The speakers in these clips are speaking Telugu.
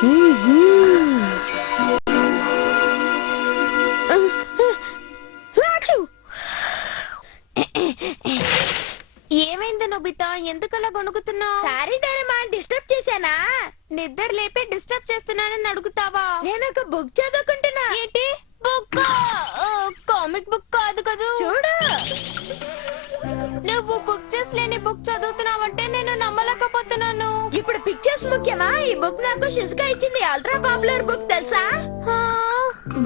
ఏమైంది నొబితా, ఎందుకలా గొనుగుతున్నావు? సారీ డైరమా, డిస్టర్బ్ చేశానా? నిద్ర లేపి డిస్టర్బ్ చేస్తున్నానని అడుగుతావా? నేను ఒక బుక్ చదువుకుంటున్నా. ఏంటి బుక్? కామిక్ బుక్ కాదు కదూ. చూడు, నువ్వు బుక్ లేని బుక్ చదువుతున్నావంటే నేను నమ్మలేకపోతున్నాను. ఇప్పుడు పిక్చర్స్ ముఖ్యమా? ఈ బుక్ నాకు షిజుకా ఇచ్చింది. అల్ట్రా పాపులర్ బుక్ తెలుసా?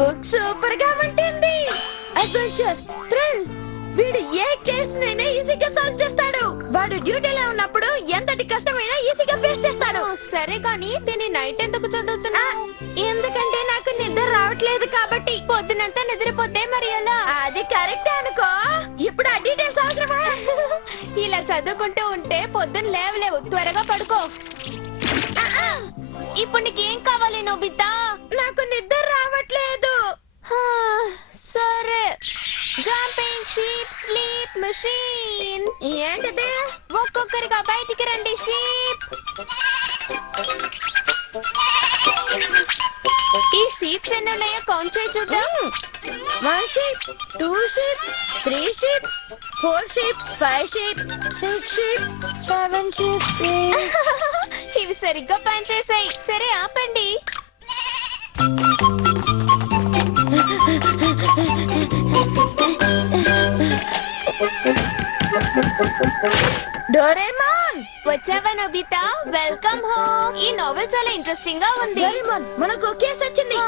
బుక్ సూపర్ గా ఉంటుంది. Adventure, thrill. వీడు ఏ కేసు నైనా ఈజీగా సాల్వ్ చేస్తాడు. వాడు డ్యూటీలో ఉన్నప్పుడు ఎంతటి కష్టమైనా ఈజీగా ఫేస్ చేస్తాడు. సరే కానీ దీన్ని నైట్ ఎందుకు చదువుతున్నా? ఎందుకంటే నాకు నిద్ర రావట్లేదు కాబట్టి. పొద్దునంతా నిద్రపోతే మరి ఎలా? అది కరెక్ట్ అనుకో. ఇప్పుడు ఆ డీటెయిల్స్ అవసరమా? ఇలా చదువుకుంటూ ఉంటే పొద్దున్న లేవలేవు. త్వరగా పడుకో. ఇప్పుడు నీకేం కావాలి నోబితా? నాకు నిద్ర రావట్లేదు. సరే, జంపింగ్ షీప్ స్లీప్ మెషిన్. ఏంటది? ఒక్కొక్కరిగా బయటికి రండి. షీప్. ఈ షీప్స్ ఎన్ని ఉన్నాయో కౌంట్ చేసి చూద్దాం. 1 sheep, 2 sheep, 3 sheep, 4 sheep, 5 sheep, 6 sheep, 7 sheep. ఇవి సరిగ్గా పనిచేసాయి. సరే ఆపండి. డోరేమాన్, వచ్చావా నోబితా? Welcome home. ఈ నోవెల్ చాలా ఇంట్రెస్టింగ్ గా ఉంది. డోరేమాన్, మనకు కేసు వచ్చింది.